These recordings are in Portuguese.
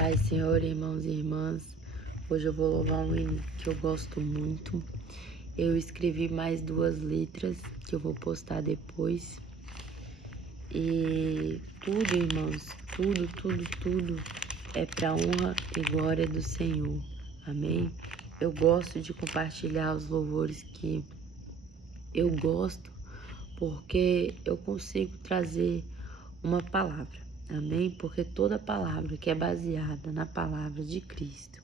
Paz, Senhor, irmãos e irmãs. Hoje eu vou louvar um hino que eu gosto muito. Eu escrevi mais 2 letras que eu vou postar depois. E tudo, irmãos, tudo é para honra e glória do Senhor. Amém? Eu gosto de compartilhar os louvores que eu gosto, porque eu consigo trazer uma palavra. Amém? Porque toda palavra que é baseada na palavra de Cristo,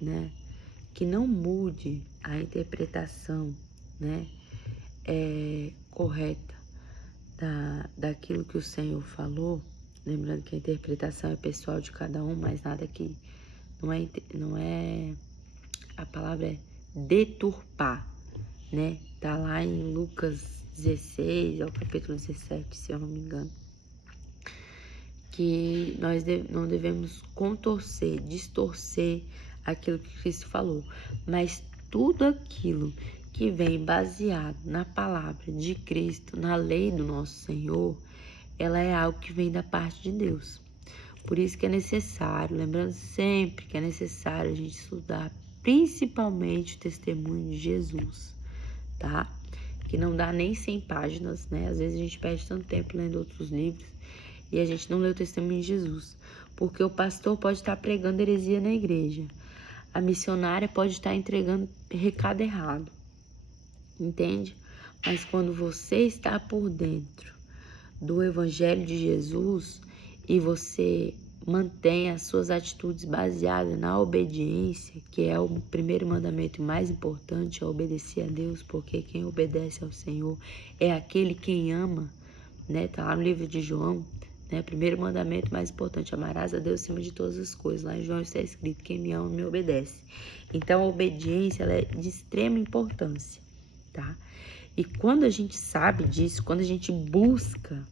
né? Que não mude a interpretação, né? Correta daquilo que o Senhor falou. Lembrando que a interpretação é pessoal de cada um, mas nada que não é a palavra é deturpar, né? Tá lá em Lucas 16, ao capítulo 17, se eu não me engano. Que nós não devemos contorcer, distorcer aquilo que Cristo falou, mas tudo aquilo que vem baseado na palavra de Cristo, na lei do nosso Senhor, ela é algo que vem da parte de Deus. Por isso que é necessário, lembrando sempre que é necessário a gente estudar principalmente o testemunho de Jesus, tá? Que não dá nem 100 páginas, né? Às vezes a gente perde tanto tempo lendo outros livros e a gente não lê o testemunho de Jesus. Porque o pastor pode estar pregando heresia na igreja. A missionária pode estar entregando recado errado. Entende? Mas quando você está por dentro do Evangelho de Jesus e você mantém as suas atitudes baseadas na obediência, que é o primeiro mandamento mais importante, é obedecer a Deus, porque quem obedece ao Senhor é aquele quem ama, né? Tá lá no livro de João, né? Primeiro mandamento mais importante, amarás a Deus acima de todas as coisas. Lá em João está escrito, quem me ama me obedece. Então a obediência ela é de extrema importância, tá? E quando a gente sabe disso, quando a gente busca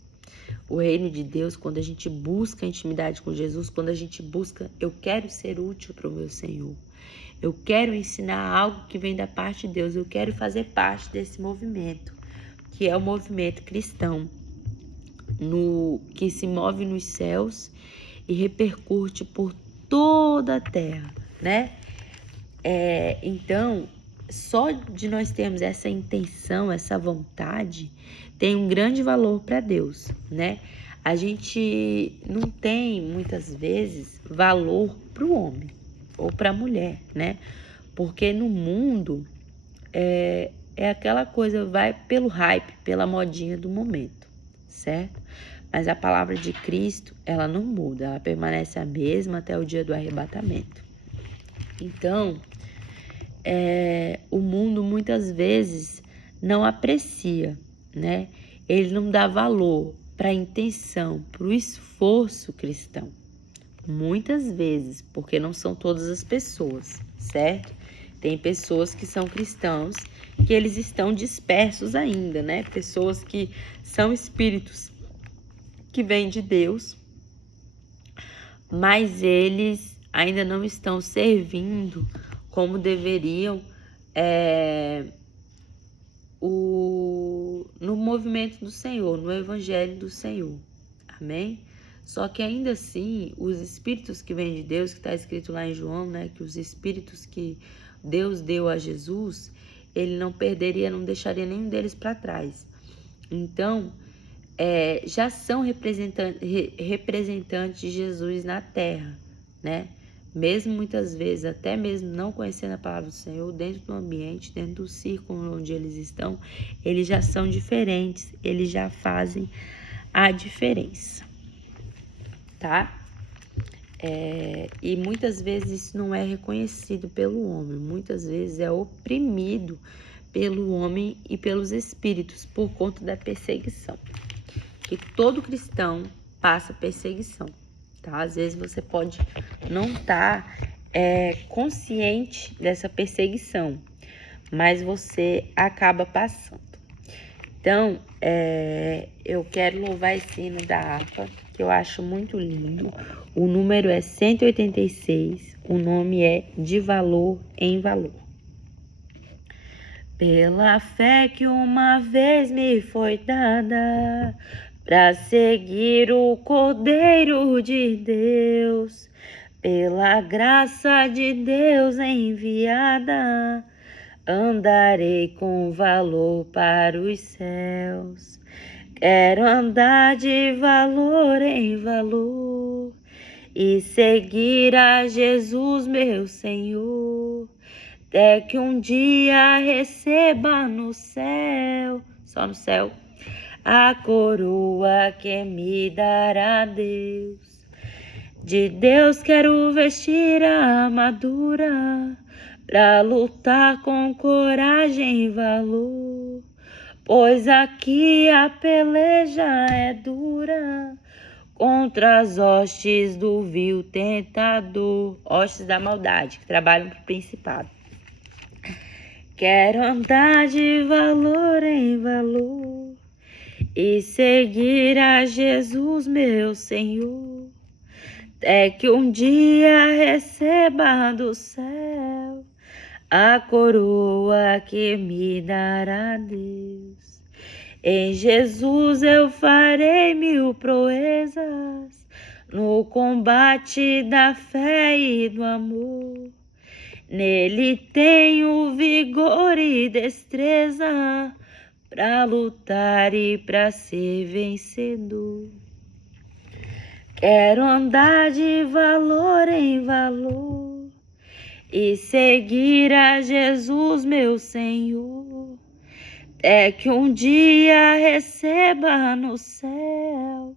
o reino de Deus, quando a gente busca a intimidade com Jesus, quando a gente busca, eu quero ser útil para o meu Senhor, eu quero ensinar algo que vem da parte de Deus, eu quero fazer parte desse movimento, que é o movimento cristão, que se move nos céus e repercute por toda a terra, né? Então, só de nós termos essa intenção, essa vontade, tem um grande valor para Deus, né? A gente não tem, muitas vezes, valor para o homem ou para a mulher, né? Porque no mundo é aquela coisa, vai pelo hype, pela modinha do momento, certo? Mas a palavra de Cristo, ela não muda, ela permanece a mesma até o dia do arrebatamento. Então, o mundo muitas vezes não aprecia, né? Ele não dá valor para a intenção, para o esforço cristão. Muitas vezes, porque não são todas as pessoas, certo? Tem pessoas que são cristãos que eles estão dispersos ainda, né? Pessoas que são espíritos que vêm de Deus, mas eles ainda não estão servindo como deveriam no movimento do Senhor, no Evangelho do Senhor. Amém? Só que ainda assim, os espíritos que vêm de Deus, que está escrito lá em João, né? Que os espíritos que Deus deu a Jesus, ele não perderia, não deixaria nenhum deles para trás. Então, já são representantes de Jesus na terra, né? Mesmo muitas vezes, até mesmo não conhecendo a palavra do Senhor, dentro do ambiente, dentro do círculo onde eles estão, eles já são diferentes, eles já fazem a diferença, tá? E muitas vezes isso não é reconhecido pelo homem, muitas vezes é oprimido pelo homem e pelos espíritos por conta da perseguição. Que todo cristão passa perseguição, tá? Às vezes você pode não estar consciente dessa perseguição, mas você acaba passando. Então, eu quero louvar esse hino da harpa, que eu acho muito lindo. O número é 186, o nome é De Valor em Valor. Pela fé que uma vez me foi dada, pra seguir o Cordeiro de Deus, Pela graça de Deus enviada, andarei com valor para os céus. Quero andar de valor em valor e seguir a Jesus, meu Senhor, até que um dia receba no céu, só no céu, a coroa que me dará Deus. De Deus quero vestir a armadura pra lutar com coragem e valor, pois aqui a peleja é dura contra as hostes do vil tentador, hostes da maldade que trabalham pro principado. Quero andar de valor em valor e seguir a Jesus, meu Senhor, até que um dia receba do céu a coroa que me dará Deus. Em Jesus eu farei 1000 proezas no combate da fé e do amor. Nele tenho vigor e destreza pra lutar e pra ser vencedor. Quero andar de valor em valor e seguir a Jesus, meu Senhor, até que um dia receba no céu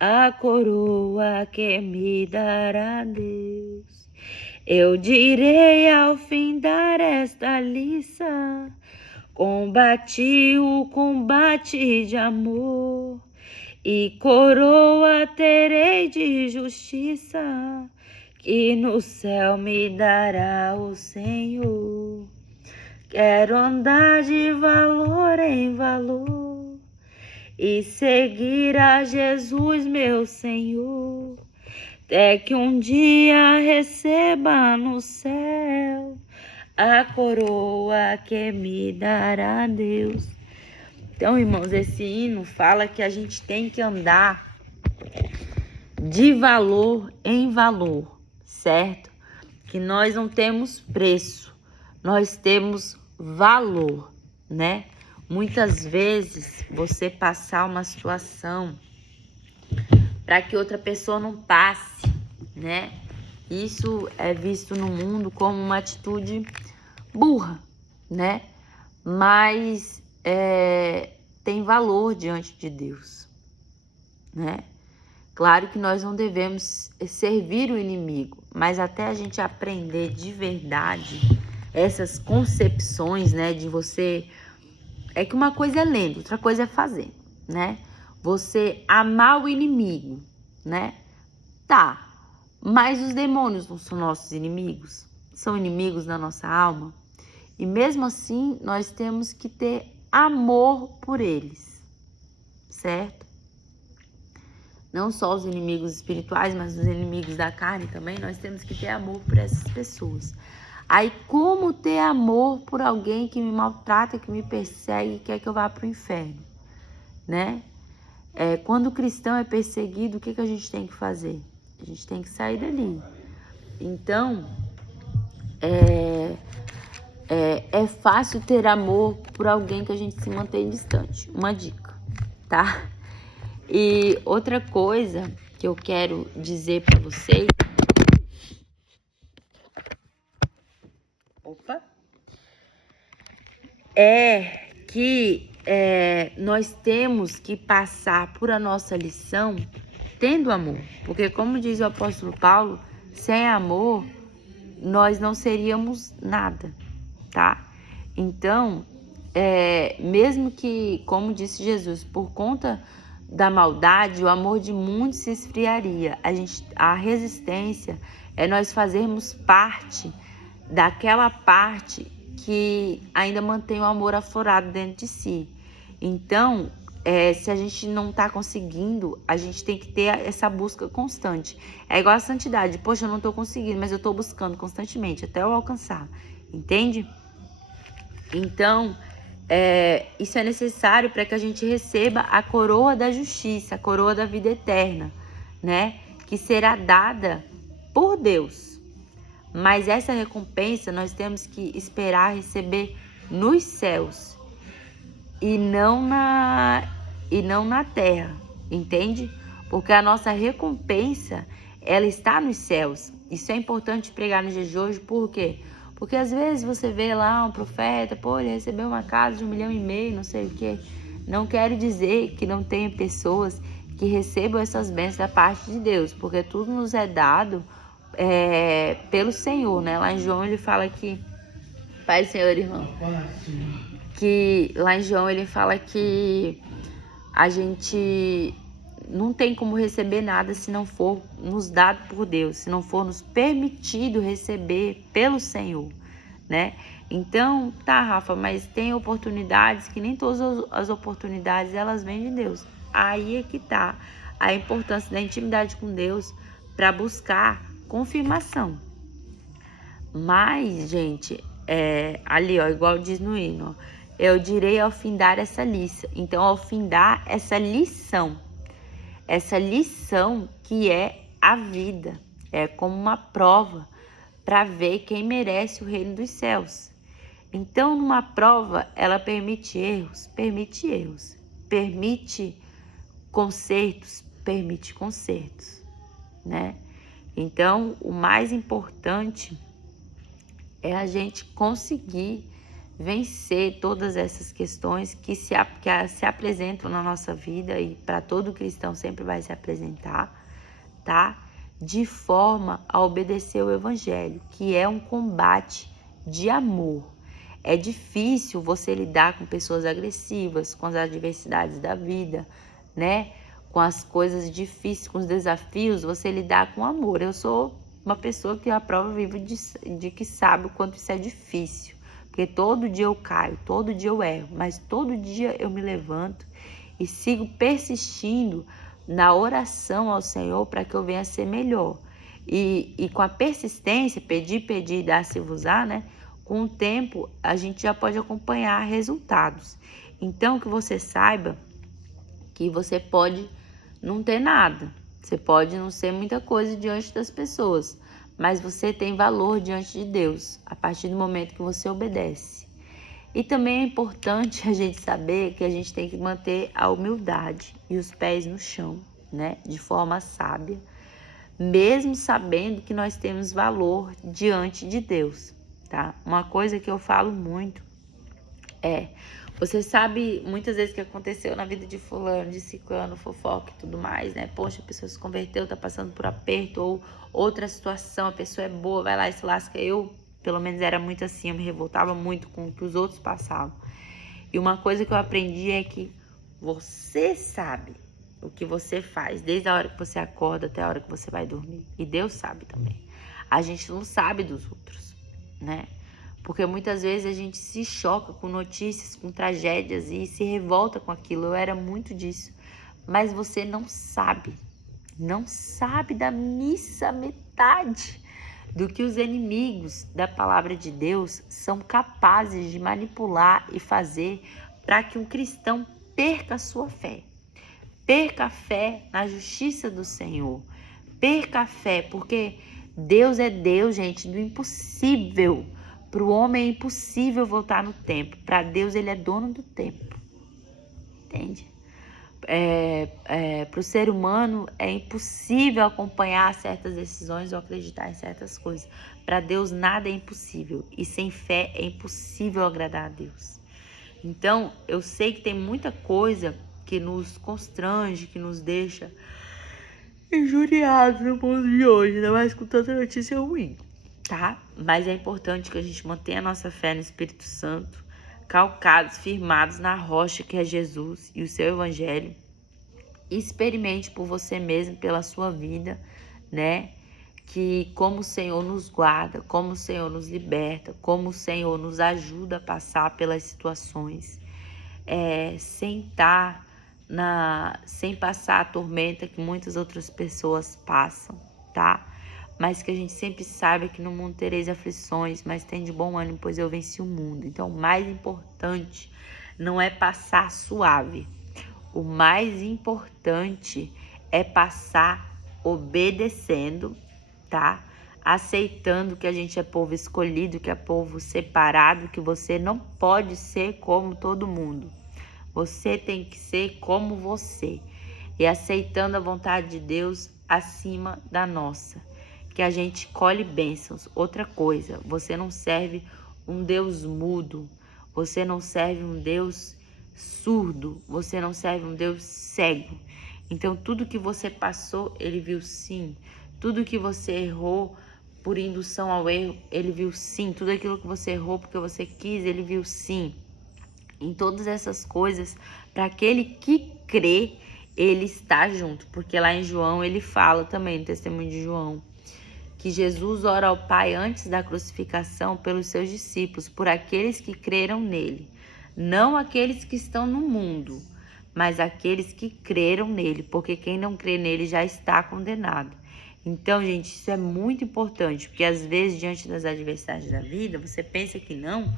a coroa que me dará Deus. Eu direi ao findar esta liça, combati o combate de amor, e coroa terei de justiça, que no céu me dará o Senhor. Quero andar de valor em valor e seguir a Jesus, meu Senhor, até que um dia receba no céu a coroa que me dará Deus. Então, irmãos, esse hino fala que a gente tem que andar de valor em valor, certo? Que nós não temos preço, nós temos valor, né? Muitas vezes você passar uma situação para que outra pessoa não passe, né? Isso é visto no mundo como uma atitude burra, né? Mas tem valor diante de Deus, né? Claro que nós não devemos servir o inimigo, mas até a gente aprender de verdade essas concepções, né? De você... É que uma coisa é lendo, outra coisa é fazendo, né? Você amar o inimigo, né? Tá, mas os demônios não são nossos inimigos? São inimigos da nossa alma? E mesmo assim, nós temos que ter amor por eles, certo? Não só os inimigos espirituais, mas os inimigos da carne também, nós temos que ter amor por essas pessoas. Aí, como ter amor por alguém que me maltrata, que me persegue e quer que eu vá para o inferno, né? Quando o cristão é perseguido, o que a gente tem que fazer? A gente tem que sair dali. Então, é fácil ter amor por alguém que a gente se mantém distante. Uma dica, tá? E outra coisa que eu quero dizer para vocês... é que nós temos que passar por a nossa lição tendo amor. Porque, como diz o apóstolo Paulo, sem amor nós não seríamos nada, tá? Então, mesmo que, como disse Jesus, por conta da maldade, o amor de muitos se esfriaria. A resistência é nós fazermos parte daquela parte que ainda mantém o amor aflorado dentro de si. Então, se a gente não está conseguindo, a gente tem que ter essa busca constante. É igual a santidade. Poxa, eu não estou conseguindo, mas eu estou buscando constantemente até eu alcançar. Entende? Então, isso é necessário para que a gente receba a coroa da justiça, a coroa da vida eterna, né? Que será dada por Deus. Mas essa recompensa nós temos que esperar receber nos céus e não na terra, entende? Porque a nossa recompensa, ela está nos céus. Isso é importante pregar nos dias de hoje, por quê? Porque às vezes você vê lá um profeta, pô, ele recebeu uma casa de 1,5 milhão, não sei o quê. Não quero dizer que não tenha pessoas que recebam essas bênçãos da parte de Deus, porque tudo nos é dado pelo Senhor, né? Lá em João ele fala que... Pai do Senhor, irmão. Que lá em João ele fala que a gente não tem como receber nada se não for nos dado por Deus, se não for nos permitido receber pelo Senhor, né? Então, tá, Rafa, mas tem oportunidades que nem todas as oportunidades elas vêm de Deus. Aí é que tá a importância da intimidade com Deus para buscar confirmação. Mas, gente, ali, ó, igual diz no hino, ó, eu direi ao findar essa lição. Então, ao findar essa lição que é a vida, é como uma prova para ver quem merece o reino dos céus. Então, numa prova, ela permite erros, permite consertos, né? Então, o mais importante é a gente conseguir vencer todas essas questões que se apresentam na nossa vida, e para todo cristão sempre vai se apresentar, tá? De forma a obedecer o evangelho, que é um combate de amor. É difícil você lidar com pessoas agressivas, com as adversidades da vida, né? Com as coisas difíceis, com os desafios, você lidar com amor. Eu sou uma pessoa que a prova viva de que sabe o quanto isso é difícil. Porque todo dia eu caio, todo dia eu erro, mas todo dia eu me levanto e sigo persistindo na oração ao Senhor para que eu venha a ser melhor. E com a persistência, pedir e dar-se-vos-á, né? Com o tempo, a gente já pode acompanhar resultados. Então, que você saiba que você pode não ter nada. Você pode não ser muita coisa diante das pessoas, mas você tem valor diante de Deus, a partir do momento que você obedece. E também é importante a gente saber que a gente tem que manter a humildade e os pés no chão, né? De forma sábia, mesmo sabendo que nós temos valor diante de Deus, tá? Uma coisa que eu falo muito você sabe muitas vezes que aconteceu na vida de fulano, de ciclano, fofoca e tudo mais, né? Poxa, a pessoa se converteu, tá passando por aperto ou outra situação, a pessoa é boa, vai lá e se lasca. Eu, pelo menos, era muito assim, eu me revoltava muito com o que os outros passavam. E uma coisa que eu aprendi é que você sabe o que você faz, desde a hora que você acorda até a hora que você vai dormir. E Deus sabe também. A gente não sabe dos outros, né? Porque muitas vezes a gente se choca com notícias, com tragédias e se revolta com aquilo. Eu era muito disso. Mas você não sabe da missa metade do que os inimigos da palavra de Deus são capazes de manipular e fazer para que um cristão perca a sua fé. Perca a fé na justiça do Senhor. Perca a fé, porque Deus é Deus, gente, do impossível. Para o homem é impossível voltar no tempo. Para Deus, ele é dono do tempo. Entende? Para o ser humano, é impossível acompanhar certas decisões ou acreditar em certas coisas. Para Deus, nada é impossível. E sem fé, é impossível agradar a Deus. Então, eu sei que tem muita coisa que nos constrange, que nos deixa injuriados no mundo de hoje, ainda mais com tanta notícia ruim. Tá? Mas é importante que a gente mantenha a nossa fé no Espírito Santo, calcados, firmados na rocha que é Jesus e o seu evangelho. Experimente por você mesmo, pela sua vida, né? Que como o Senhor nos guarda, como o Senhor nos liberta, como o Senhor nos ajuda a passar pelas situações, sem passar a tormenta que muitas outras pessoas passam, tá? Mas que a gente sempre saiba que no mundo tereis aflições, mas tem de bom ânimo, pois eu venci o mundo. Então, o mais importante não é passar suave. O mais importante é passar obedecendo, tá? Aceitando que a gente é povo escolhido, que é povo separado, que você não pode ser como todo mundo. Você tem que ser como você. E aceitando a vontade de Deus acima da nossa. Que a gente colhe bênçãos. Outra coisa, você não serve um Deus mudo. Você não serve um Deus surdo. Você não serve um Deus cego. Então, tudo que você passou, ele viu sim. Tudo que você errou por indução ao erro, ele viu sim. Tudo aquilo que você errou porque você quis, ele viu sim. Em todas essas coisas, para aquele que crê, ele está junto. Porque lá em João, ele fala também, no testemunho de João, que Jesus ora ao Pai antes da crucificação pelos seus discípulos, por aqueles que creram nele. Não aqueles que estão no mundo, mas aqueles que creram nele, porque quem não crê nele já está condenado. Então, gente, isso é muito importante, porque às vezes, diante das adversidades da vida, você pensa que não,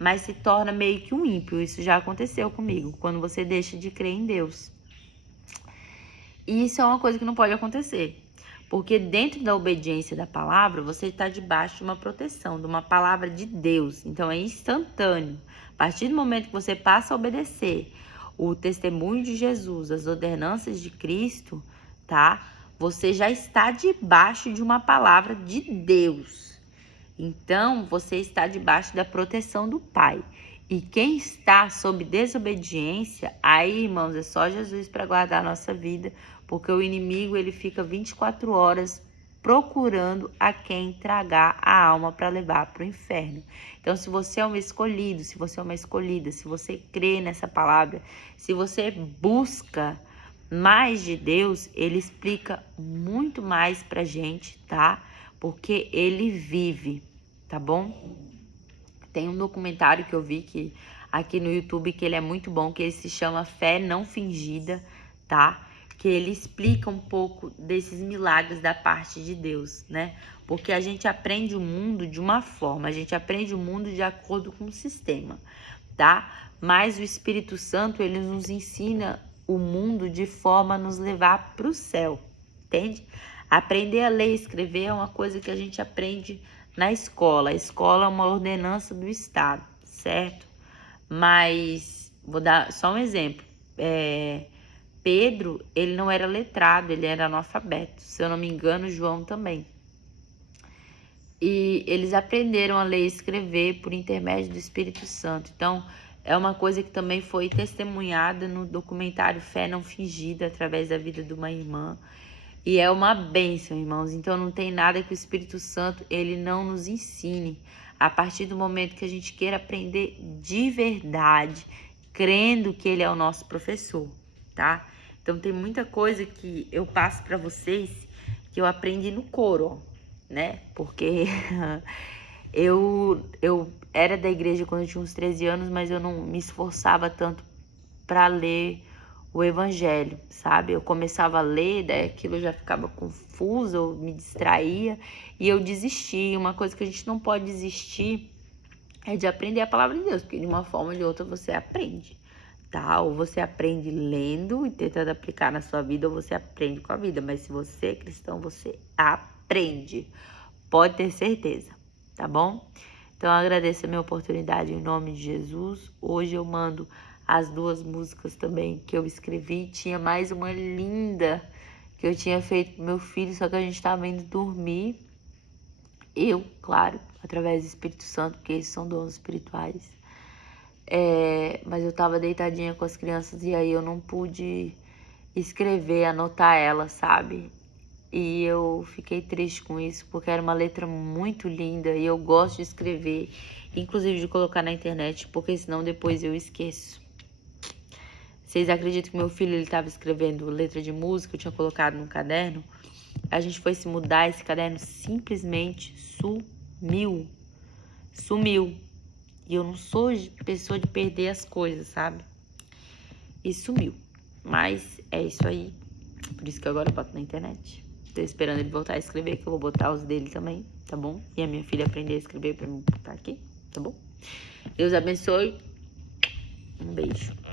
mas se torna meio que um ímpio. Isso já aconteceu comigo, quando você deixa de crer em Deus. E isso é uma coisa que não pode acontecer, porque dentro da obediência da palavra, você está debaixo de uma proteção, de uma palavra de Deus. Então, é instantâneo. A partir do momento que você passa a obedecer o testemunho de Jesus, as ordenanças de Cristo, tá? Você já está debaixo de uma palavra de Deus. Então, você está debaixo da proteção do Pai. E quem está sob desobediência, aí, irmãos, é só Jesus para guardar a nossa vida, porque o inimigo, ele fica 24 horas procurando a quem tragar a alma para levar para o inferno. Então, se você é um escolhido, se você é uma escolhida, se você crê nessa palavra, se você busca mais de Deus, ele explica muito mais pra gente, tá? Porque ele vive, tá bom? Tem um documentário que eu vi que aqui no YouTube, que ele é muito bom, que ele se chama Fé Não Fingida, tá? Que ele explica um pouco desses milagres da parte de Deus, né? Porque a gente aprende o mundo de uma forma, a gente aprende o mundo de acordo com o sistema, tá? Mas o Espírito Santo, ele nos ensina o mundo de forma a nos levar para o céu, entende? Aprender a ler e escrever é uma coisa que a gente aprende na escola. A escola é uma ordenança do Estado, certo? Mas, vou dar só um exemplo. Pedro, ele não era letrado, ele era analfabeto. Se eu não me engano, João também. E eles aprenderam a ler e escrever por intermédio do Espírito Santo. Então, é uma coisa que também foi testemunhada no documentário Fé Não Fingida, através da vida de uma irmã. E é uma bênção, irmãos. Então, não tem nada que o Espírito Santo, ele não nos ensine. A partir do momento que a gente queira aprender de verdade, crendo que ele é o nosso professor, tá? Então, tem muita coisa que eu passo para vocês que eu aprendi no coro, ó, né? Porque eu era da igreja quando eu tinha uns 13 anos, mas eu não me esforçava tanto para ler o evangelho, sabe? Eu começava a ler, daí aquilo já ficava confuso, eu me distraía e eu desisti. Uma coisa que a gente não pode desistir é de aprender a palavra de Deus, porque de uma forma ou de outra você aprende, tá? Ou você aprende lendo e tentando aplicar na sua vida, ou você aprende com a vida. Mas se você é cristão, você aprende. Pode ter certeza, tá bom? Então, eu agradeço a minha oportunidade em nome de Jesus. Hoje eu mando as 2 músicas também que eu escrevi. Tinha mais uma linda que eu tinha feito pro meu filho, só que a gente estava indo dormir. Eu, claro, através do Espírito Santo, porque esses são dons espirituais. Mas eu tava deitadinha com as crianças e aí eu não pude escrever, anotar ela, sabe? E eu fiquei triste com isso, porque era uma letra muito linda e eu gosto de escrever, inclusive de colocar na internet, porque senão depois eu esqueço. Vocês acreditam que meu filho, ele estava escrevendo letra de música, eu tinha colocado num caderno? A gente foi se mudar, esse caderno simplesmente sumiu. Sumiu. E eu não sou pessoa de perder as coisas, sabe? E sumiu. Mas é isso aí. Por isso que agora eu boto na internet. Tô esperando ele voltar a escrever, que eu vou botar os dele também, tá bom? E a minha filha aprender a escrever pra mim botar aqui, tá bom? Deus abençoe. Um beijo.